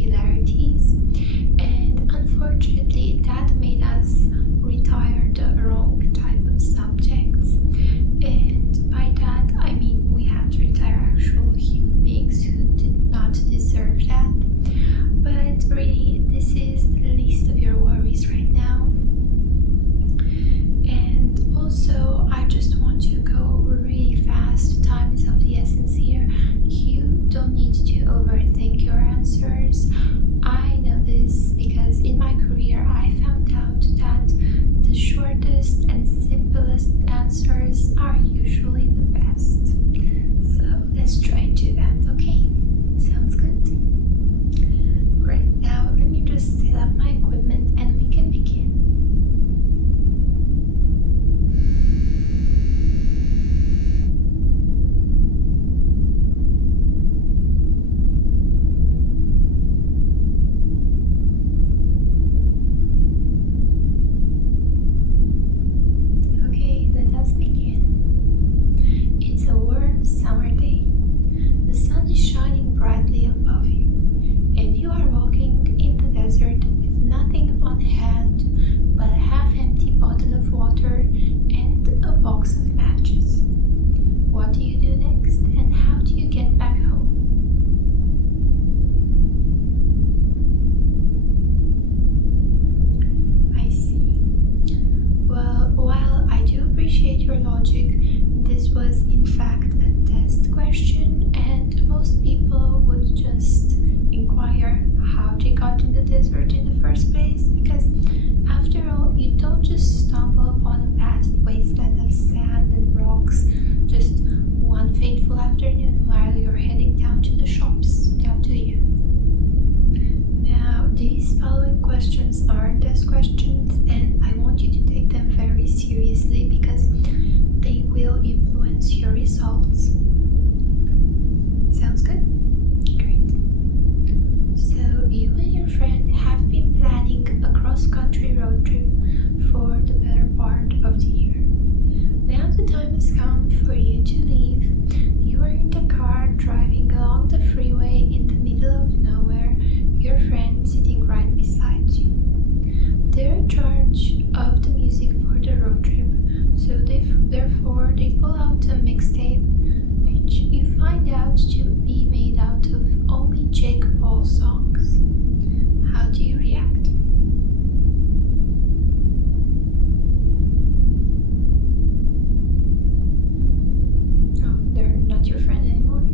irregularities, and unfortunately that made us retire the wrong type of subjects. And by that I mean we had to retire actual human beings who did not deserve that. But really, this is the least of your worries right now. And also, I just want to go really fast. Time is of the essence here. You don't need to overthink your answers. I know this because in my career I found out that the shortest and simplest answers are usually the best. So let's try and do that, okay? Sounds good? Great, now let me just set up my equipment and we can begin. Okay, let us begin. It's a warm summer day. The sun is shining brightly above you, and you are walking in the desert with nothing on hand but a half-empty bottle of water and a box of matches. What do you do next, and how do you get back home? I see. Well, while I do appreciate your logic, this was in fact a test question, and most people would just inquire how they got in the desert in the first place, because after all, you don't just stumble upon a vast wasteland of sand and rocks just one fateful afternoon while you're heading down to the shops, now do you? Now, these following questions are test questions, and I want you to take them very seriously because they will influence your results. Sounds good? Great. So you and your friend have been planning a cross-country road trip for the better part of the year. Now the time has come for you to leave. You are in the car driving along the freeway in the middle of nowhere, your friend sitting right beside you. They're in charge of the music for the road trip, so therefore they pull out a mixtape, which you find out to be made out of only Jake Paul songs. How do you react? Oh, they're not your friend anymore?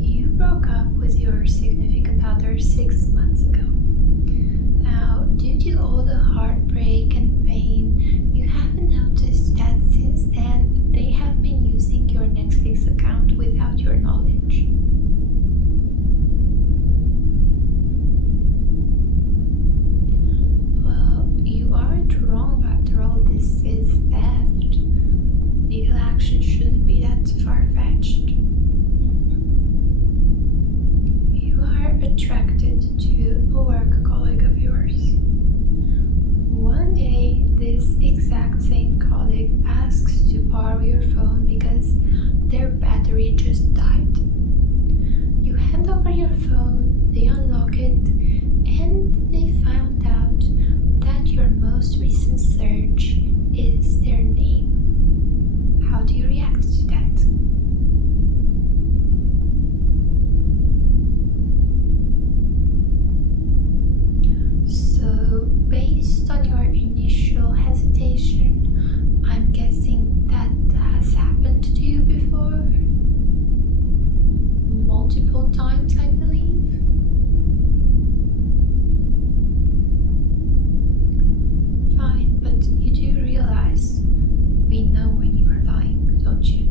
You broke up with your significant other 6 months ago. Now, due to all the heartbreak and pain, you haven't noticed that since then they have been using your Netflix account without your knowledge. Well, you aren't wrong after all. This is theft. Legal action shouldn't be that far-fetched. You are attracted to a work colleague of yours. One day, this exact same colleague asks to borrow your phone because their battery just died. You hand over your phone, they unlock it, and they found out that your most recent search is their name. How do you react to that? So, based on your initial hesitation, I'm guessing that has happened to you before? Multiple times, I believe? Fine, but you do realize we know when you are lying, don't you?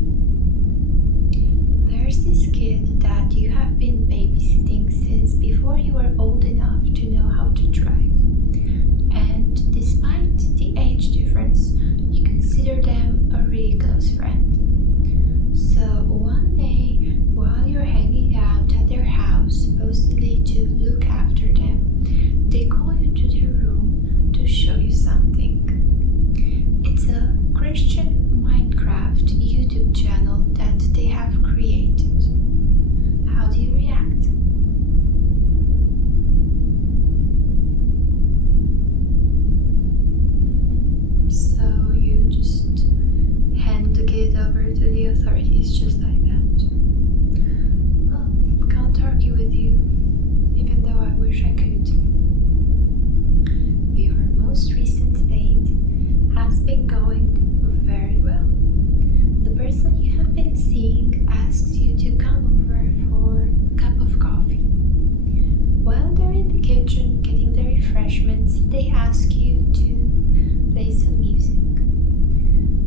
There's this kid that you have been babysitting since before you were old enough to know how to drive. And despite the age difference, you consider them a really close friend. So one day, while you're hanging out at their house, supposedly to look after them, they call you to their room to show you something. It's a Christian Minecraft YouTube channel that they have created. How do you react? kitchen getting the refreshments, they ask you to play some music.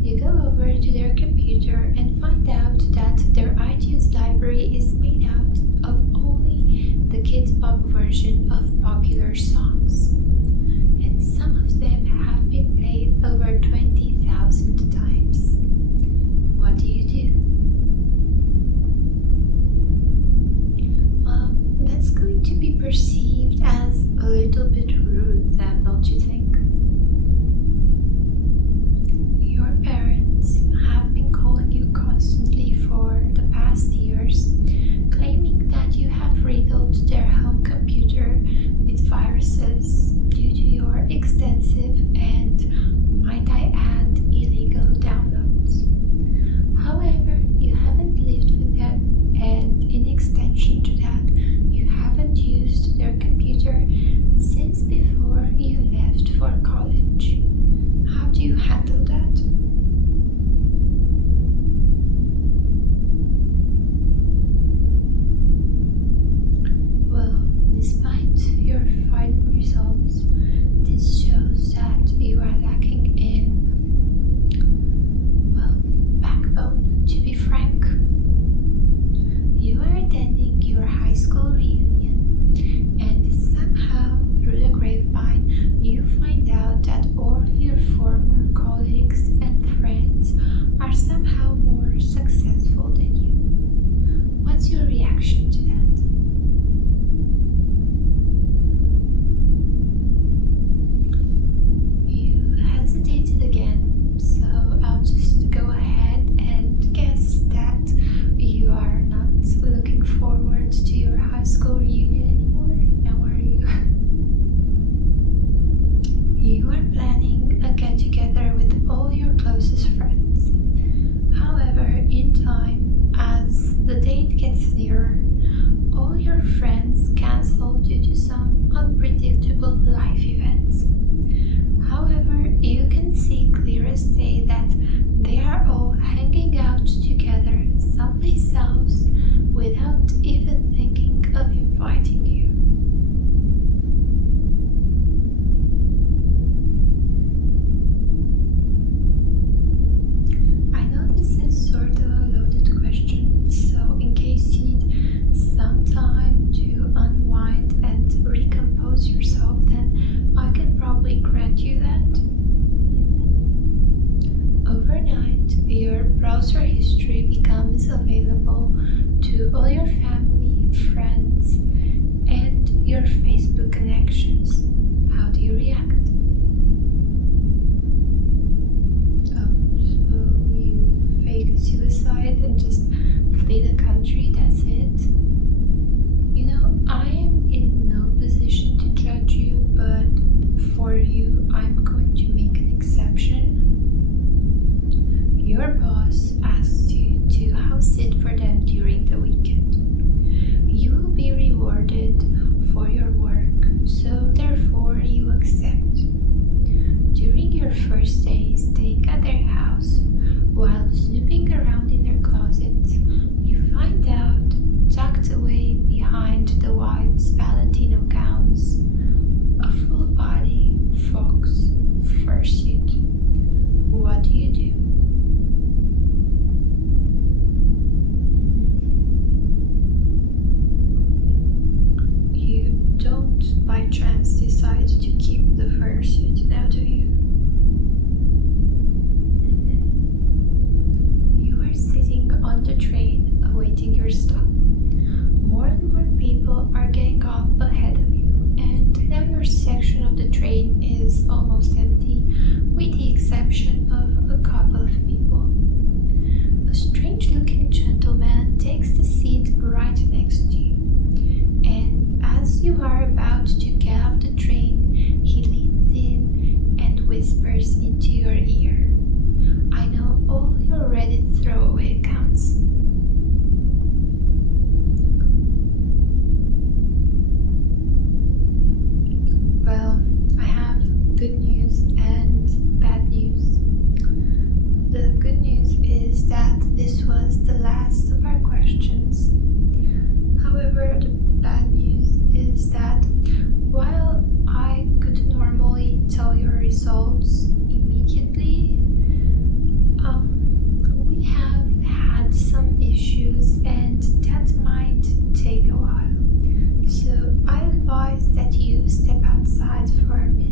You go over to their computer and find out that their iTunes library is made out of only the Kids Pop version of popular songs. And some of them have been played over 20,000 times. What do you do? Well, that's going to be perceived as a little bit rude then, don't you think? Your parents have been calling you constantly for the past years, claiming that you have riddled their home computer with viruses due to your extensive and, might I add, illegal downloads. However, you haven't lived with them, and in extension to that, you haven't used their computer since before you left for college. How do you handle that? Well, despite your final results, this shows that you are lacking in, well, backbone, to be frank. You are attending your high school reunion, and somehow, through the grapevine, you find out that all your former colleagues and friends are somehow more successful than you. What's your reaction to that? You hesitated again, so I'll just go ahead and guess that you are not looking forward to your high school reunion anymore, now are you? You are planning a get-together with all your closest friends. However, in time, as the date gets nearer, all your friends cancel due to some unpredictable life events. However, you can see clear as day that they are all hanging out together someplace else without even thinking of inviting you. I know this is sort of a loaded question, so in case you need some time to unwind and recompose yourself, then I can probably grant you that. Overnight, your browser history becomes available to all your family, friends, and your Facebook connections. How do you react? Oh, so you fake suicide and just flee the country, that's it? You know, I am in no position to judge you, but for you, I'm going to make an exception. Your boss asks you to house sit for them during the weekend. You will be rewarded for your work, so therefore you accept. During your first day staying at their house, while snooping around in their closets, you find out, tucked away behind the wives' Valentino gowns, a full-body fox fursuit. What do you do? You don't by chance decide to keep the fursuit now, do you? You are sitting on the train awaiting your stop. More and more people are getting off ahead of you, and now your section of the train is almost empty, with the exception of a couple of people. A strange-looking gentleman takes the seat right next to you, and as you are about to get off the train, he leans in and whispers into your ear, "I know all your Reddit throwaway accounts." Well, I have good news and bad news. The good news is that this was the last of our questions. However, the bad news is that while step outside for a bit.